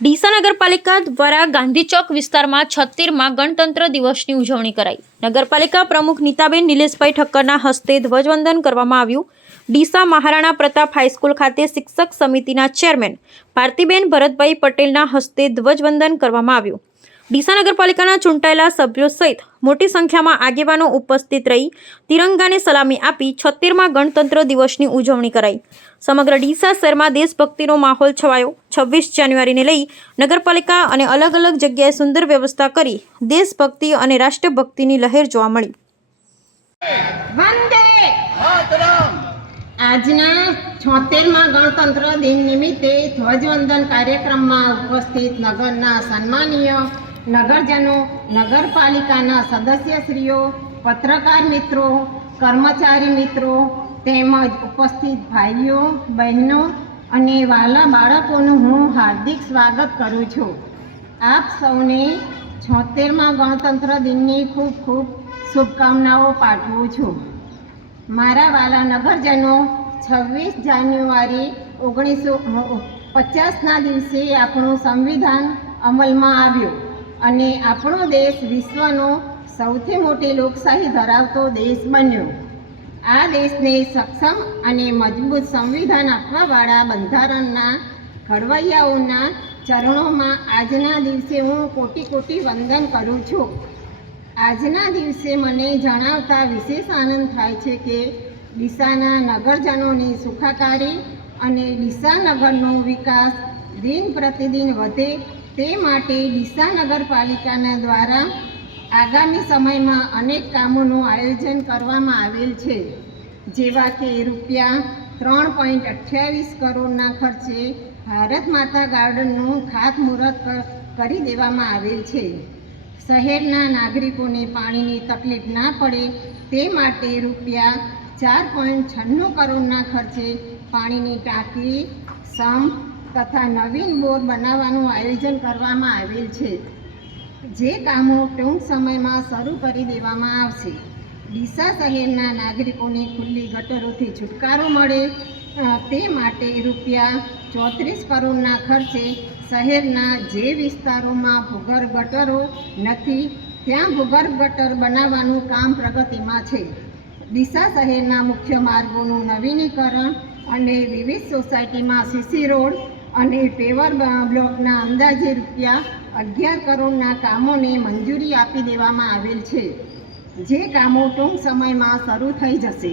ડીસા નગરપાલિકા દ્વારા ગાંધી ચોક વિસ્તારમાં 76માં ગણતંત્ર દિવસની ઉજવણી કરાઈ। નગરપાલિકા પ્રમુખ નીતાબેન નિલેશભાઈ ઠક્કરના હસ્તે ધ્વજવંદન કરવામાં આવ્યું। ડીસા મહારાણા પ્રતાપ હાઈસ્કૂલ ખાતે શિક્ષક સમિતિના ચેરમેન ભારતીબેન ભરતભાઈ પટેલના હસ્તે ધ્વજવંદન કરવામાં આવ્યું। ડીસા નગરપાલિકાના ચૂંટાયેલા સભ્યો સહિત મોટી સંખ્યામાં આગેવાનો ઉપસ્થિત રહી તિરંગાને સલામી આપી 76માં ગણતંત્ર દિવસની ઉજવણી કરાઈ। સમગ્ર ડીસા શહેરમાં દેશભક્તિનો માહોલ છવાયો। 26 જાન્યુઆરીને લઈ નગરપાલિકા અને અલગ અલગ જગ્યાએ સુંદર વ્યવસ્થા કરી દેશભક્તિ અને રાષ્ટ્રભક્તિની લહેર જોવા મળી। આજના 76મા ગણતંત્ર દિન નિમિત્તે ધ્વજવંદન કાર્યક્રમમાં ઉપસ્થિત નગરના સન્માનીય નગરજનો, નગરપાલિકાના સદસ્યશ્રીઓ, પત્રકાર મિત્રો, કર્મચારી મિત્રો તેમજ ઉપસ્થિત ભાઈઓ, બહેનો અને વહાલા બાળકોનું હું હાર્દિક સ્વાગત કરું છું। આપ સૌને 76મા ગણતંત્ર દિનની ખૂબ ખૂબ શુભકામનાઓ પાઠવું છું। મારા વાલા નગરજનો, 26 જાન્યુઆરી 1950ના દિવસે આપણું સંવિધાન અમલમાં આવ્યું અને આપણો દેશ વિશ્વનો સૌથી મોટી લોકશાહી ધરાવતો દેશ બન્યો। આ દેશને સક્ષમ અને મજબૂત સંવિધાન આપવાવાળા બંધારણના ઘડવૈયાઓના ચરણોમાં આજના દિવસે હું કોટી કોટી વંદન કરું છું। આજના દિવસે મને જણાવતા વિશેષ આનંદ થાય છે કે ડીસાના નગરજનોની સુખાકારી અને ડીસા નગરનો વિકાસ દિન પ્રતિદિન વધે તે માટે ડીસા નગરપાલિકાના દ્વારા આગામી સમયમાં અનેક કામોનું આયોજન કરવામાં આવેલ છે, જેવા કે રૂપિયા 3.28 કરોડના ખર્ચે ભારત માતા ગાર્ડનનું ખાતમુહૂર્ત કરી દેવામાં આવેલ છે। શહેરના નાગરિકોને પાણીની તકલીફ ના પડે તે માટે રૂપિયા 4.96 કરોડના ખર્ચે પાણીની ટાંકી, સંપ તથા નવીન બોર બનાવવાનું આયોજન કરવામાં આવેલ છે, જે કામો ટૂંક સમયમાં શરૂ કરી દેવામાં આવશે। ડીસા શહેરના નાગરિકોને ખુલ્લી ગટરોથી છુટકારો મળે તે માટે રૂપિયા 34 કરોડના ખર્ચે શહેરના જે વિસ્તારોમાં ભૂગર્ભ ગટરો નથી ત્યાં ભૂગર્ભ ગટર બનાવવાનું કામ પ્રગતિમાં છે। ડીસા શહેરના મુખ્ય માર્ગોનું નવીનીકરણ અને વિવિધ સોસાયટીમાં સીસી રોડ અને પેવર બ્લોકના અંદાજે રૂપિયા 11 કરોડના કામોને મંજૂરી આપી દેવામાં આવેલ છે, જે કામો ટૂંક સમયમાં શરૂ થઈ જશે।